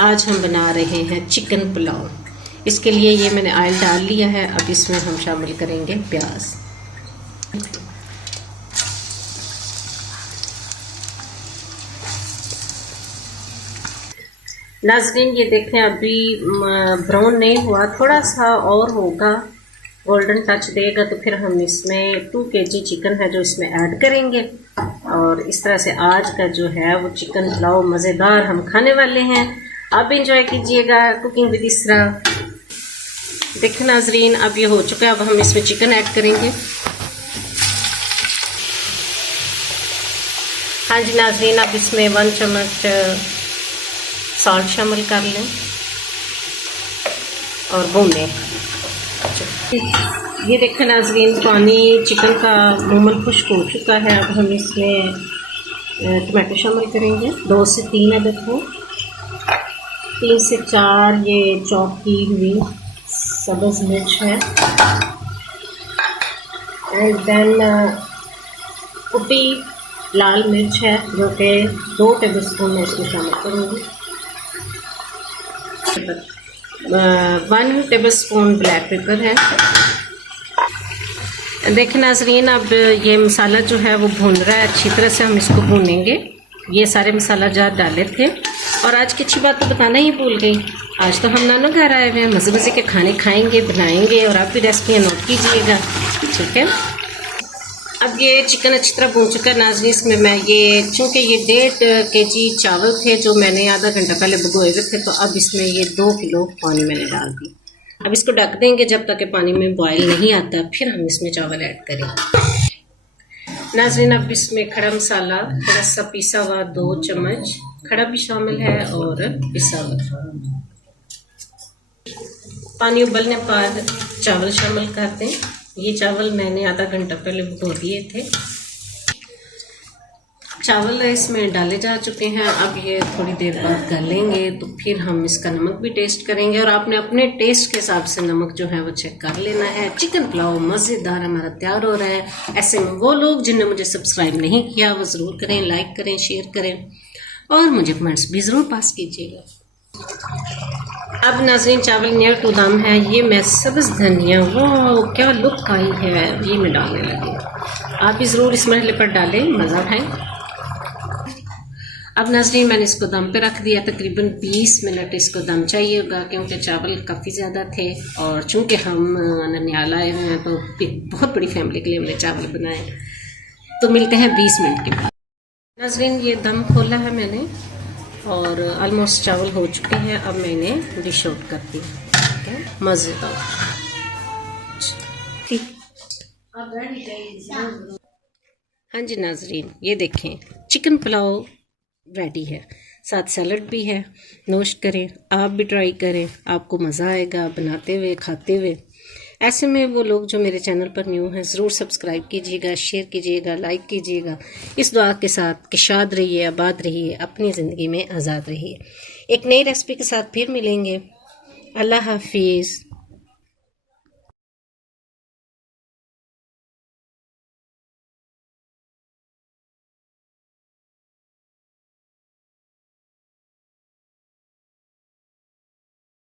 आज हम बना रहे हैं चिकन पुलाव। इसके लिए ये मैंने ऑयल डाल लिया है। अब इसमें हम शामिल करेंगे प्याज। नाज़रीन ये देखें अभी ब्राउन नहीं हुआ, थोड़ा सा और होगा, गोल्डन टच देगा तो फिर हम इसमें 2 kg चिकन है जो इसमें ऐड करेंगे। और इस तरह से आज का जो है वो चिकन पुलाव मज़ेदार हम खाने वाले हैं। आप इंजॉय कीजिएगा कुकिंग विद इसरा। देखिए नाज़रीन अब ये हो चुका है। अब हम इसमें चिकन ऐड करेंगे। हाँ जी नाज़रीन, अब इसमें 1 चम्मच सॉल्ट शामिल कर लें और भूनें। ये देखें नाज़रीन पानी चिकन का अमूमन खुश्क हो चुका है। अब हम इसमें टमाटो शामिल करेंगे। 2 से 3 अदद हो, 3 से 4 ये चॉप की हुई सब्ज़ मिर्च है। एंड देन कुटी लाल मिर्च है जो कि 2 टेबलस्पून में इसमें शामिल करूँगी। 1 टेबलस्पून ब्लैक पेपर है। देखिए नाज़रीन अब ये मसाला जो है वो भून रहा है अच्छी तरह से। हम इसको भूनेंगे। ये सारे मसाला जार डाले थे। और आज की अच्छी बात तो बताना ही भूल गई, आज तो हम नानो घर आए हुए हैं, मज़े मज़े के खाने खाएंगे बनाएंगे और आप भी रेसिपियाँ नोट कीजिएगा, ठीक है। अब ये चिकन अच्छी तरह भून चुका है नाज़रीन। इसमें मैं ये चूँकि ये 1.5 kg चावल थे जो मैंने आधा घंटा पहले भिगोए हुए थे, तो अब इसमें ये 2 किलो पानी मैंने डाल दी। अब इसको ढक देंगे जब तक कि पानी में बॉयल नहीं आता, फिर हम इसमें चावल ऐड करेंगे। नाज़रीन अब इसमें खड़ा मसाला थोड़ा सा पिसा हुआ 2 चम्मच खड़ा भी शामिल है और पिसा हुआ। पानी उबलने पर चावल शामिल कर दें। ये चावल मैंने आधा घंटा पहले भिगो दिए थे। चावल इसमें डाले जा चुके हैं। अब ये थोड़ी देर बाद गलेंगे तो फिर हम इसका नमक भी टेस्ट करेंगे और आपने अपने टेस्ट के हिसाब से नमक जो है वो चेक कर लेना है। चिकन पुलाव मज़ेदार हमारा तैयार हो रहा है। ऐसे में वो लोग जिन्होंने मुझे सब्सक्राइब नहीं किया वो ज़रूर करें, लाइक करें, शेयर करें और मुझे कमेंट्स भी ज़रूर पास कीजिएगा। अब नाज़रीन चावल नियर टू दम है। ये मैं सब्ज़ धनिया, वो क्या लुक आई है, ये मैं डालने लगी। आप भी ज़रूर इस मरहले पर डालें, मज़ा उठाएं। अब नाज़रीन मैंने इसको दम पे रख दिया। तकरीबन 20 मिनट इसको दम चाहिए होगा क्योंकि चावल काफ़ी ज़्यादा थे और चूँकि हम ननिहाल आए हुए हैं तो बहुत बड़ी फैमिली के लिए हमने चावल बनाए। तो मिलते हैं 20 मिनट के बाद। नाज़रीन ये दम खोला है मैंने और ऑलमोस्ट चावल हो चुके हैं। अब मैंने डिश आउट कर दी। ठीक है, मज़ेदार। ठीक, हाँ जी नाज़रीन ये देखें चिकन पुलाव रेडी है, साथ सैलड भी है। नोश करें, आप भी ट्राई करें, आपको मज़ा आएगा बनाते हुए खाते हुए। ऐसे में वो लोग जो मेरे चैनल पर न्यू हैं ज़रूर सब्सक्राइब कीजिएगा, शेयर कीजिएगा, लाइक कीजिएगा, इस दुआ के साथ कि शाद रहिए, आबाद रहिए, अपनी ज़िंदगी में आज़ाद रहिए। एक नई रेसिपी के साथ फिर मिलेंगे। अल्लाह हाफिज़।